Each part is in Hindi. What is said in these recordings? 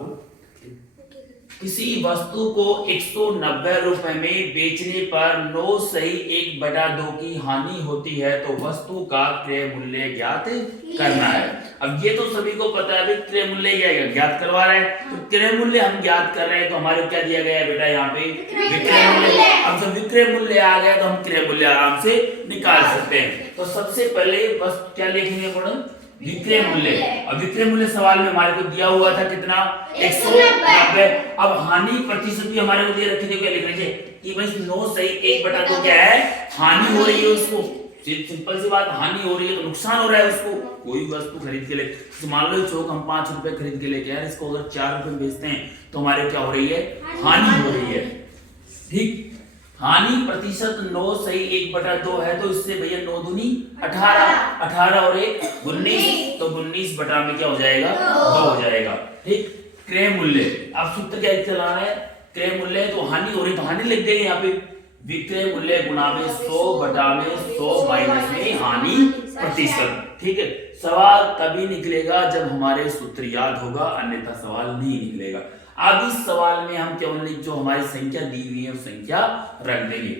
उसको। किसी वस्तु को 190 रुपए में बेचने पर 9 सही 1/2 की हानि होती है तो वस्तु का क्रय मूल्य ज्ञात करना है। अब ये तो सभी को पता है, क्रय मूल्य क्या है, ज्ञात करवा रहा है। तो क्रय मूल्य हम ज्ञात कर रहे हैं तो हमारे क्या दिया गया है बेटा, यहाँ पे विक्रय मूल्य। अब जब विक्रय मूल्य आ गया तो हम क्रय मूल्य आराम से निकाल सकते हैं। तो सबसे पहले बस क्या लिखेंगे पढ़ो, विक्रय मूल्य। अब विक्रय मूल्य सवाल में हमारे को दिया हुआ था कितना, 190। अब हानि प्रतिशत भी हमारे को दे रखी थी, क्या लिख रहे थे कि भाई 9 सही 1/2 क्या है, हानि हो रही है उसको। सिंपल सी बात, हानि हो रही है तो नुकसान हो रहा है उसको। कोई वस्तु खरीद के ले, तो मान लो चौक हम 5 रुपए खरीद के लेके आए, इसको अगर 4 रुपए में बेचते हैं तो हमारे क्या हो रही है, हानि हो रही है। ठीक, हानि प्रतिशत 9 सही 1/2 है तो इससे भैया 9 दूनी 18, 18 और 1 19, तो 19 बटा में क्या हो जाएगा, 2 हो जाएगा। ठीक, क्रय मूल्य, अब सूत्र क्या चलाना है, क्रय मूल्य तो हानि हो रही तो हानि लिख देंगे यहाँ पे, विक्रय मूल्य गुणा में 100 बटा में 100 माइनस में हानि प्रतिशत। ठीक है, सवाल तभी निकलेगा जब हमारे सूत्र याद होगा, अन्यथा सवाल नहीं निकलेगा। अब इस सवाल में हम केवल जो हमारी संख्या दी हुई है उस संख्या रख देंगे।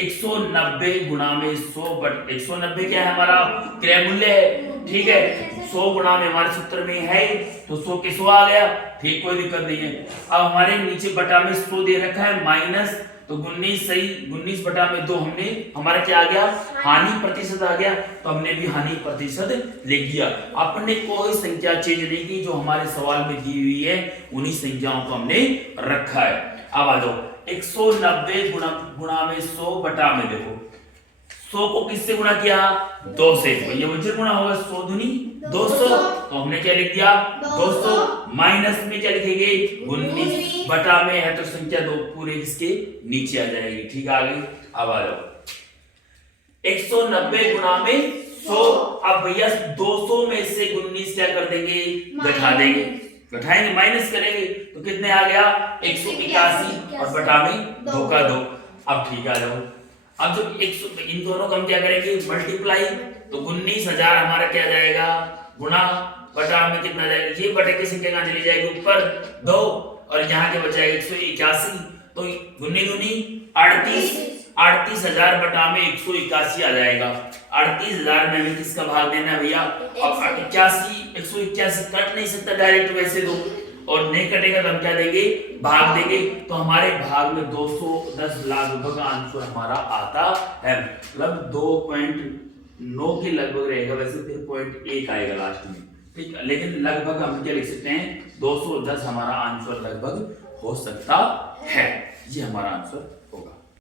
190 गुणा में 100 बट 190 क्या है हमारा क्रय मूल्य है। ठीक है, 100 गुणा में हमारे सूत्र में है तो 100 के 100 आ गया। ठीक, कोई दिक्कत नहीं है। अब हमारे नीचे बटा में 100 दे रखा है माइनस, तो 19 सही 19 बटा में 2 हमने, हमारा क्या आ गया, हानि प्रतिशत आ गया, तो हमने भी हानि प्रतिशत लिख दिया। अपने कोई संख्या चेंज नहीं की, जो हमारे सवाल में दी हुई है उन्हीं संख्याओं को हमने रखा है। अब आ जाओ 190 गुणा में 100 बटा में, देखो 100 को किससे गुणा किया, 2 से, तो ये वज्र गुणा होगा 100 दूनी 200, तो हमने क्या लिख दिया 200, माइनस में क्या लिखेंगे 19 बटा में है तो संख्या 2 पूरे इसके नीचे आ जाएगी। ठीक, आ गई। अब आ जाओ 190 गुणा में 100, अब भैया 200 में से 19 क्या कर देंगे, घटा देंगे, घटाएंगे माइनस करेंगे तो कितने आ गया 181 और बटा में 2 का 2। अब ठीक, आ जाओ अब जब 100 इन दोनों का हम क्या करेंगे मल्टीप्लाई, तो 19,000 हमारा क्या जाएगा गुणा बटा में कितना जाएगा, ये बटे की संख्या कहां चली जाएगी ऊपर 2 और यहाँ के बच जाएगा 181, तो 19 दूनी 38, 38,000 बटा में 181 आ जाएगा। 38,000 में हमें किसका भाग देना है भैया, अब 181 कट नहीं सकता डायरेक्ट वैसे तो, और नहीं कटेगा तो हम क्या देंगे भाग देंगे, तो हमारे भाग में 210 लगभग आंसर हमारा आता है, मतलब 2.9 के लगभग रहेगा, वैसे फिर 0.1 आएगा लास्ट में। ठीक, लेकिन लगभग हम क्या लिख सकते हैं 210 हमारा आंसर लगभग हो सकता है, ये हमारा आंसर होगा।